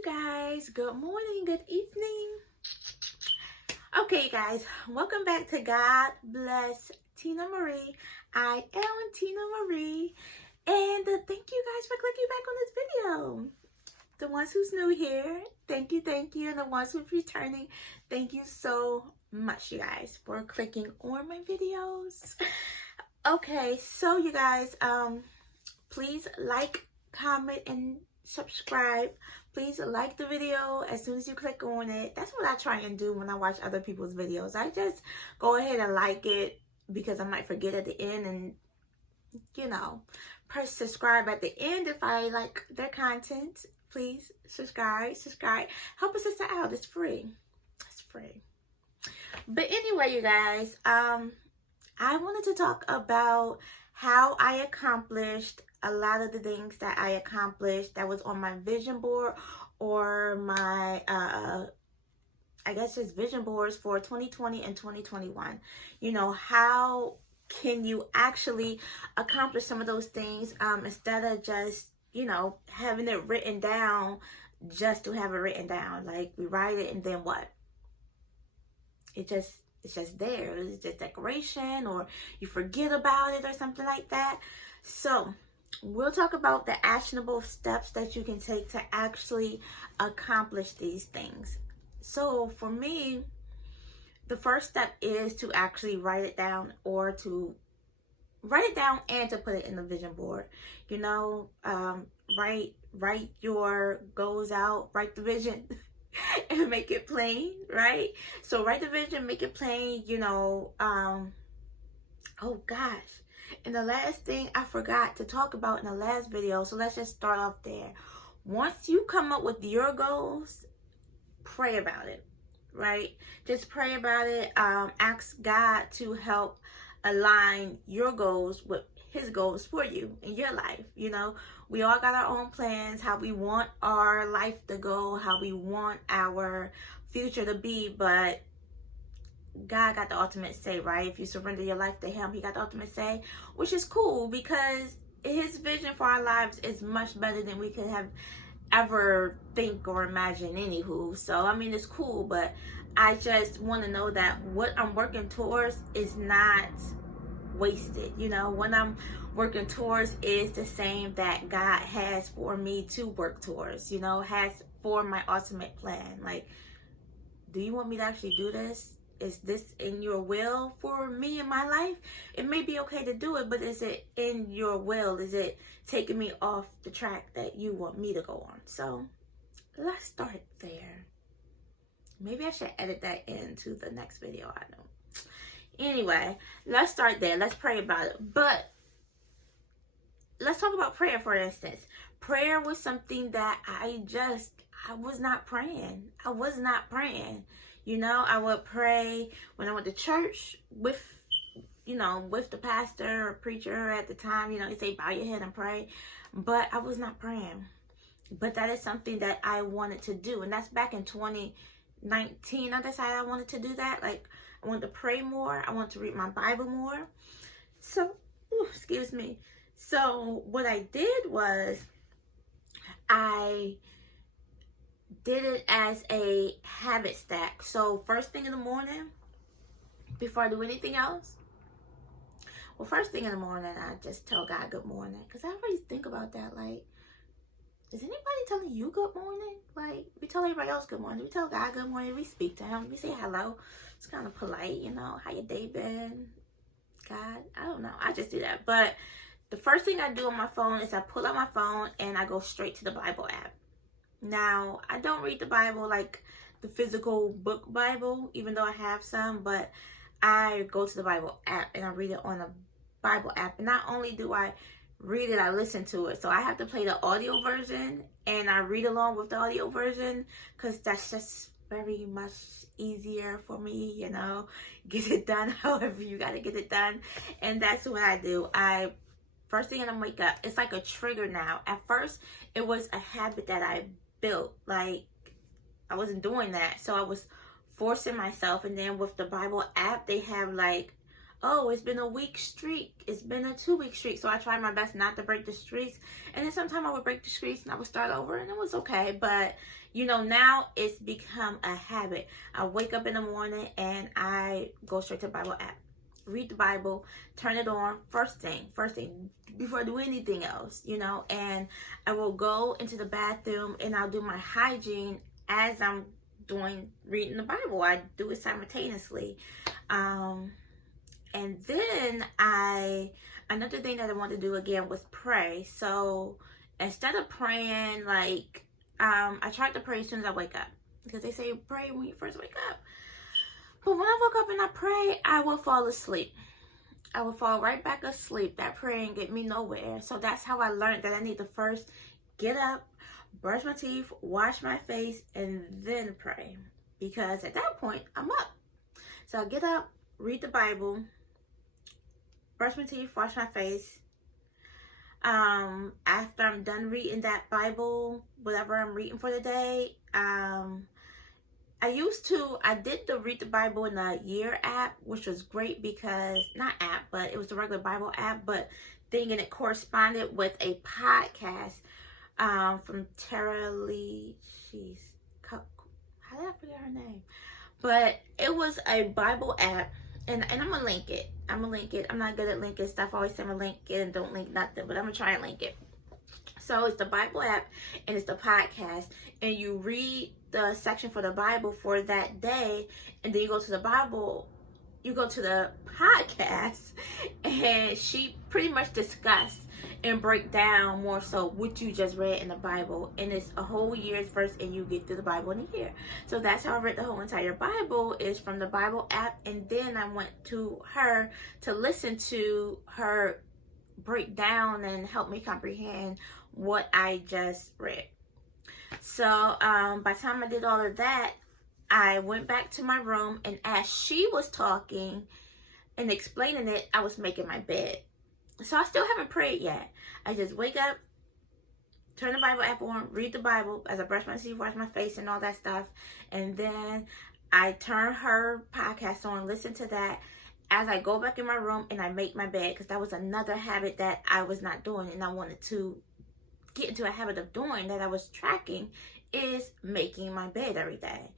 you guys. Good morning, good evening. Okay, you guys, welcome back to God Bless Tina Marie. I am Tina Marie, and thank you guys for clicking back on this video. The ones who's new here, thank you, and the ones who's returning, thank you so much, you guys, for clicking on my videos. Okay, so you guys, please like, comment, and subscribe. Please like the video as soon as you click on it. That's what I try and do when I watch other people's videos. I just go ahead and like it because I might forget at the end, and press subscribe at the end if I like their content. Please subscribe. Help a sister out. It's free. But anyway, you guys, I wanted to talk about how I accomplished a lot of the things that I accomplished that was on my vision board, or my I guess just vision boards for 2020 and 2021. How can you actually accomplish some of those things instead of just having it written down just to have it written down? Like, we write it and then what? It's just there. It's just decoration, or you forget about it or something like that. So we'll talk about the actionable steps that you can take to actually accomplish these things. So for me, the first step is to actually write it down, or to write it down and to put it in the vision board. Write your goals out, write the vision and make it plain, right? So write the vision, make it plain, oh gosh. And the last thing I forgot to talk about in the last video, so let's just start off there. Once you come up with your goals, pray about it, right? Just pray about it. Ask God to help align your goals with His goals for you in your life. We all got our own plans, how we want our life to go, how we want our future to be, but God got the ultimate say, right? If you surrender your life to Him, He got the ultimate say, which is cool because His vision for our lives is much better than we could have ever think or imagine, anywho. So I mean, it's cool, but I just want to know that what I'm working towards is not wasted. What I'm working towards is the same that God has for me to work towards, has for my ultimate plan. Like, do you want me to actually do this? Is this in your will for me in my life? It may be okay to do it, but is it in your will? Is it taking me off the track that you want me to go on? So let's start there. Maybe I should edit that into the next video. I know. Anyway, let's start there. Let's pray about it. But let's talk about prayer, for instance. Prayer was something that I was not praying. I would pray when I went to church with the pastor or preacher at the time. He say, bow your head and pray. But I was not praying. But that is something that I wanted to do. And that's back in 2019. I decided I wanted to do that. Like, I wanted to pray more. I wanted to read my Bible more. So, excuse me. So what I did was I did it as a habit stack. So first thing in the morning, before I do anything else, first thing in the morning, I just tell God good morning. Because I always think about that. Like, is anybody telling you good morning? Like, we tell everybody else good morning. We tell God good morning. We speak to Him. We say hello. It's kind of polite, how your day been? God, I don't know. I just do that. But the first thing I do on my phone is I pull out my phone and I go straight to the Bible app. Now, I don't read the Bible like the physical book Bible, even though I have some, but I go to the Bible app and I read it on the Bible app. And not only do I read it, I listen to it. So I have to play the audio version and I read along with the audio version because that's just very much easier for me, get it done however you got to get it done. And that's what I do. First thing I wake up, it's like a trigger now. At first, it was a habit that I built. Like, I wasn't doing that. So I was forcing myself. And then with the Bible app, they have like oh, it's been a week streak, it's been a 2-week streak. So I tried my best not to break the streaks, and then sometimes I would break the streaks and I would start over, and it was okay. But you know, now it's become a habit. I wake up in the morning and I go straight to the Bible app, read the Bible, turn it on first thing before I do anything else, you know. And I will go into the bathroom and I'll do my hygiene as I'm reading the Bible. I do it simultaneously. And then another thing that I wanted to do again was pray. So instead of praying, like, I tried to pray as soon as I wake up, because they say pray when you first wake up. But when I woke up and I pray, I would fall asleep. I would fall right back asleep. That prayer ain't get me nowhere. So that's how I learned that I need to first get up, brush my teeth, wash my face, and then pray. Because at that point, I'm up. So I get up, read the Bible, brush my teeth, wash my face. After I'm done reading that Bible, whatever I'm reading for the day, I did the Read the Bible in the Year app, which was great because, not app, but it was the regular Bible app, but thing, and it corresponded with a podcast from Tara Lee. How did I forget her name? But it was a Bible app, and I'm going to link it. I'm not good at linking stuff. I always say I'm going to link it and don't link nothing, but I'm going to try and link it. So it's the Bible app and it's the podcast, and you read the section for the Bible for that day, and then you go to the podcast, and she pretty much discussed and break down more so what you just read in the Bible, and it's a whole year's verse, and you get through the Bible in a year. So that's how I read the whole entire Bible, is from the Bible app, and then I went to her to listen to her break down and help me comprehend what I just read. So by the time I did all of that, I went back to my room, and as she was talking and explaining it, I was making my bed. So I still haven't prayed yet. I just wake up, turn the Bible app on, read the Bible as I brush my teeth, wash my face, and all that stuff. And then I turn her podcast on, listen to that as I go back in my room and I make my bed, because that was another habit that I was not doing, and I wanted to get into a habit of doing that I was tracking, is making my bed every day.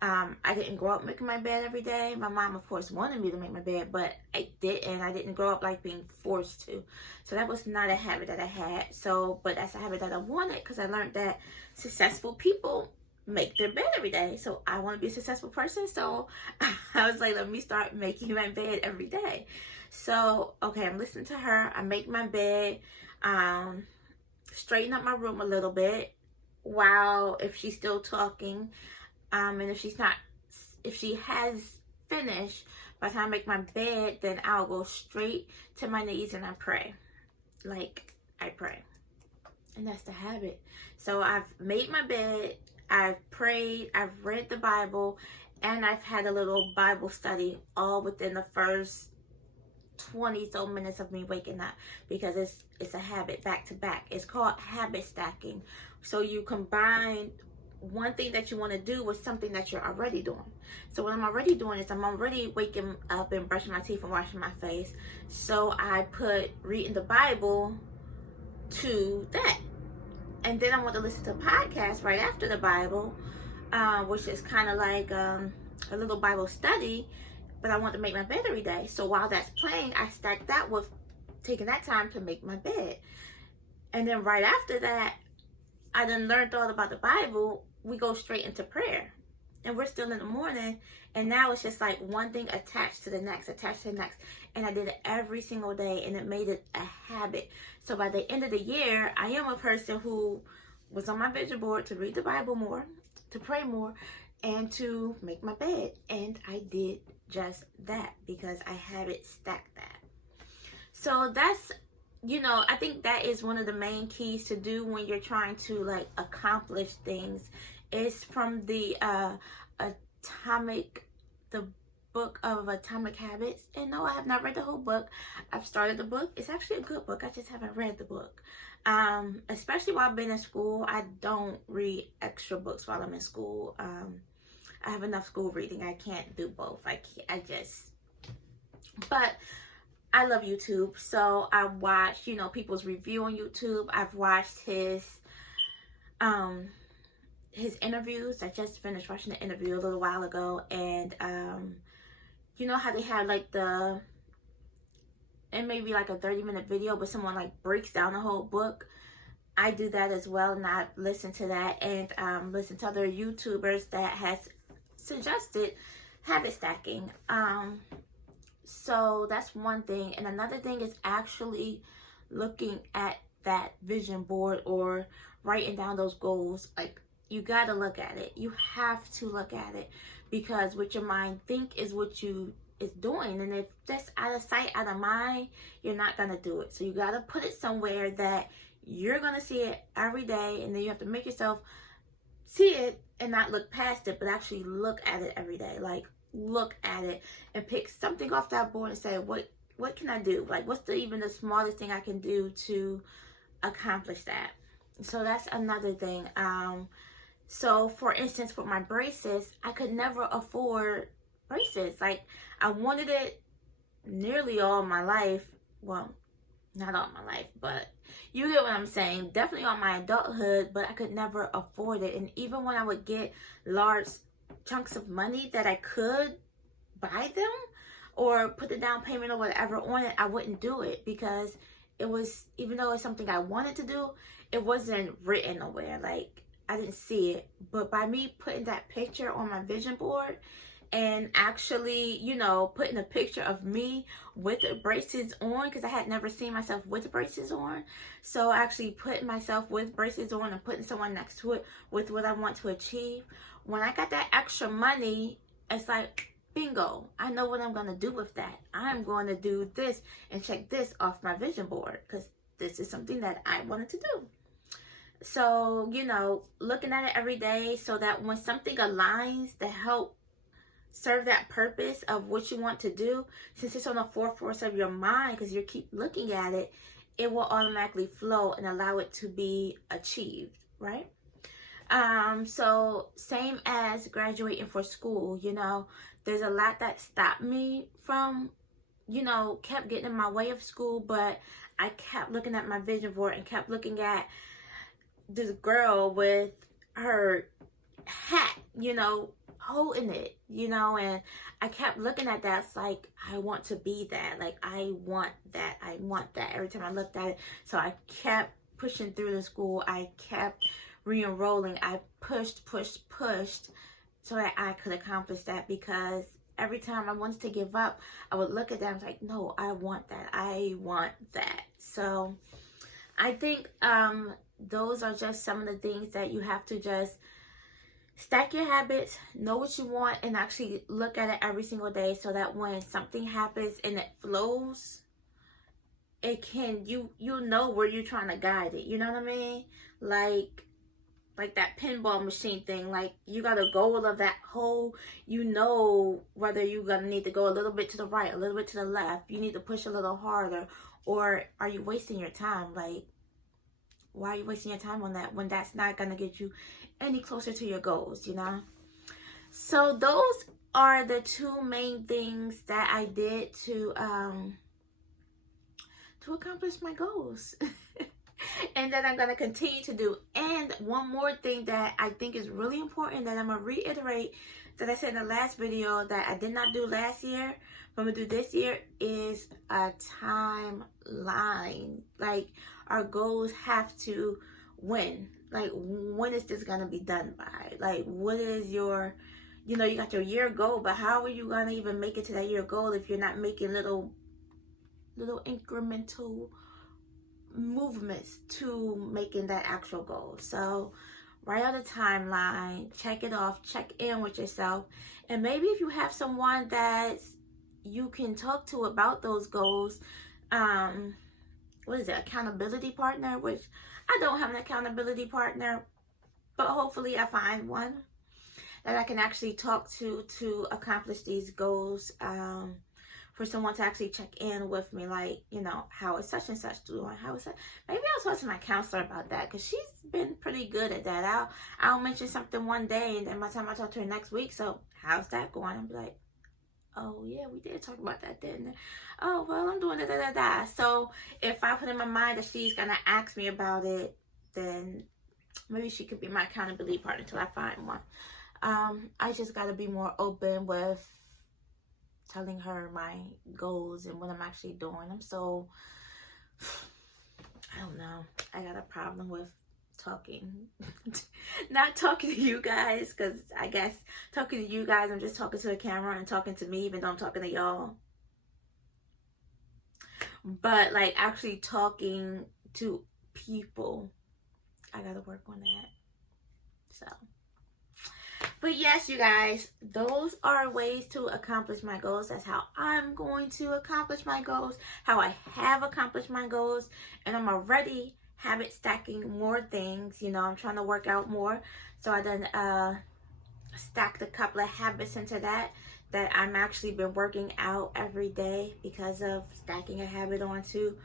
I didn't grow up making my bed every day. My mom, of course, wanted me to make my bed, but I didn't grow up like being forced to. So that was not a habit that I had. But that's a habit that I wanted, because I learned that successful people make their bed every day. So I want to be a successful person. So I was like, let me start making my bed every day. So, okay, I'm listening to her. I make my bed, straighten up my room a little bit while, if she's still talking, and if she has finished, by the time I make my bed, then I'll go straight to my knees and I pray. Like, I pray. And that's the habit. So I've made my bed, I've prayed, I've read the Bible, and I've had a little Bible study all within the first 20 so minutes of me waking up, because it's a habit back to back. It's called habit stacking. So you combine one thing that you want to do with something that you're already doing. So what I'm already doing is I'm already waking up and brushing my teeth and washing my face. So I put reading the Bible to that. And then I want to listen to a podcast right after the Bible, which is kind of like a little Bible study, but I want to make my bed every day. So while that's playing, I stack that with taking that time to make my bed. And then right after that, I done learned all about the Bible. We go straight into prayer, and we're still in the morning, and now it's just like one thing attached to the next, and I did it every single day, and it made it a habit. So by the end of the year, I am a person who was on my vision board to read the Bible more, to pray more, and to make my bed, and I did just that because I had it stacked that. So that's, I think that is one of the main keys to do when you're trying to like accomplish things. Is from the book of Atomic Habits. And no, I have not read the whole book. I've started the book. It's actually a good book. I just haven't read the book. Especially while I've been in school, I don't read extra books while I'm in school. I have enough school reading. I can't do both. I just But I love YouTube, so I watch, people's review on YouTube. I've watched his interviews. I just finished watching the interview a little while ago, and you know how they have like it may be like a 30-minute video, but someone like breaks down the whole book. I do that as well, and I listen to that, and listen to other YouTubers that has suggested habit stacking. So that's one thing. And another thing is actually looking at that vision board or writing down those goals. Like, you got to look at it. You have to look at it, because what your mind think is what you is doing. And if that's out of sight, out of mind, you're not going to do it. So you got to put it somewhere that you're going to see it every day. And then you have to make yourself see it and not look past it, but actually look at it every day. Like, look at it and pick something off that board and say, what can I do? Like, what's even the smallest thing I can do to accomplish that? So that's another thing. So for instance, for my braces, I could never afford braces. Like, I wanted it nearly all my life. Well, not all my life, but you get what I'm saying. Definitely all my adulthood, but I could never afford it. And even when I would get large chunks of money that I could buy them or put the down payment or whatever on it, I wouldn't do it, because it was, even though it's something I wanted to do, it wasn't written nowhere. Like, I didn't see it. But by me putting that picture on my vision board and actually, putting a picture of me with the braces on, because I had never seen myself with the braces on. So actually putting myself with braces on and putting someone next to it with what I want to achieve. When I got that extra money, it's like, bingo, I know what I'm going to do with that. I'm going to do this and check this off my vision board, because this is something that I wanted to do. So, looking at it every day so that when something aligns to help serve that purpose of what you want to do, since it's on the forefront of your mind, because you keep looking at it, it will automatically flow and allow it to be achieved, right? So same as graduating for school, there's a lot that stopped me from, kept getting in my way of school, but I kept looking at my vision board and kept looking at this girl with her hat, holding it, and I kept looking at that. It's like, I want to be that. Like, I want that. I want that every time I looked at it. So I kept pushing through the school. I kept re-enrolling. I pushed so that I could accomplish that, because every time I wanted to give up, I would look at that and was like, no, I want that. I want that. So I think those are just some of the things that you have to just stack your habits, know what you want, and actually look at it every single day, so that when something happens and it flows, it can, you know where you're trying to guide it. You know what I mean? Like that pinball machine thing. Like, you got a goal of that hole. Whether you're going to need to go a little bit to the right, a little bit to the left. You need to push a little harder. Or are you wasting your time? Like, why are you wasting your time on that when that's not going to get you any closer to your goals, So those are the two main things that I did to accomplish my goals. And that I'm going to continue to do. And one more thing that I think is really important that I'm going to reiterate, that I said in the last video that I did not do last year, but I'm going to do this year, is a timeline. Like, our goals have to win. Like, when is this going to be done by? Like, what is your, you got your year goal, but how are you going to even make it to that year goal if you're not making little incremental movements to making that actual goal? So write out a timeline, check it off, check in with yourself, and maybe if you have someone that you can talk to about those goals, accountability partner, which I don't have an accountability partner, but hopefully I find one that I can actually talk to accomplish these goals. For someone to actually check in with me, like, how is such and such doing? How is that? Maybe I'll talk to my counselor about that, because she's been pretty good at that. I'll mention something one day, and then by the time I talk to her next week, so how's that going? I'll be like, oh yeah, we did talk about that, didn't we? Oh, well, I'm doing da. So if I put in my mind that she's gonna ask me about it, then maybe she could be my accountability partner until I find one. I just gotta be more open with telling her my goals and what I'm actually doing. I'm so, I don't know. I got a problem with talking. Not talking to you guys, because I guess talking to you guys, I'm just talking to a camera and talking to me, even though I'm talking to y'all. But like actually talking to people, I gotta work on that. So, but yes, you guys, those are ways to accomplish my goals. That's how I'm going to accomplish my goals, how I have accomplished my goals, and I'm already habit stacking more things. You know, I'm trying to work out more, so I done stacked a couple of habits into that I'm actually been working out every day because of stacking a habit onto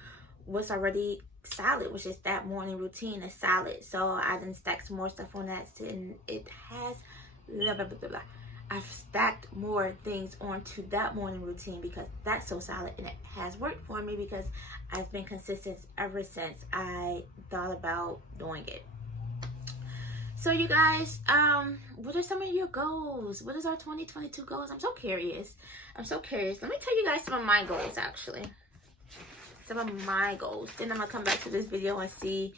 what's already solid, which is that morning routine is solid. So I done stacked some more stuff on that, and it has blah, blah, blah, blah, blah. I've stacked more things onto that morning routine because that's so solid, and it has worked for me because I've been consistent ever since I thought about doing it. So you guys, what are some of your goals? What is our 2022 goals? I'm so curious. Let me tell you guys some of my goals, actually. Some of my goals. Then I'm going to come back to this video and see,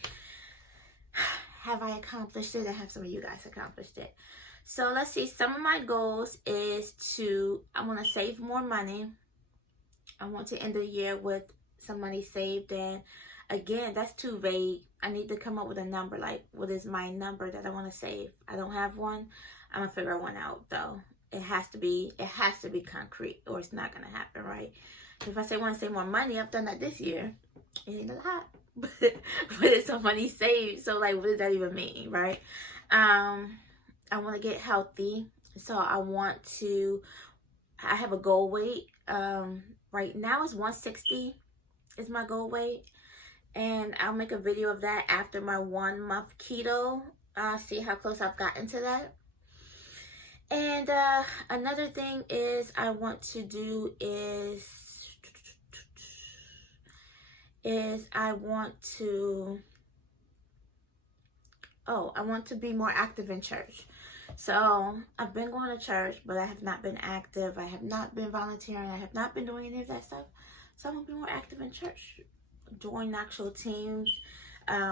have I accomplished it, and have some of you guys accomplished it. So let's see. Some of my goals is I want to save more money. I want to end the year with some money saved. And again, that's too vague. I need to come up with a number. Like, what is my number that I want to save? I don't have one. I'm going to figure one out, though. It has to be concrete, or it's not going to happen, right? If I say I want to save more money, I've done that this year. It ain't a lot. But it's some money saved. So, like, what does that even mean, right? I want to get healthy. So, I have a goal weight. Right now it's 160 is my goal weight. And I'll make a video of that after my 1 month keto. See how close I've gotten to that. And another thing is I want to do is I want to be more active in church. So I've been going to church, but I have not been active. I have not been volunteering. I have not been doing any of that stuff. So I want to be more active in church. Join actual teams,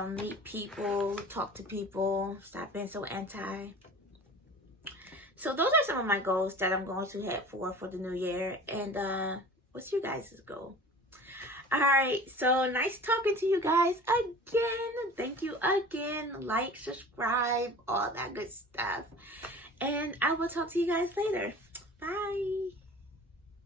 meet people, talk to people, stop being so anti. So those are some of my goals that I'm going to head for the new year. And what's your guys' goal? All right, so nice talking to you guys again. Thank you again. Like, subscribe, all that good stuff. And I will talk to you guys later.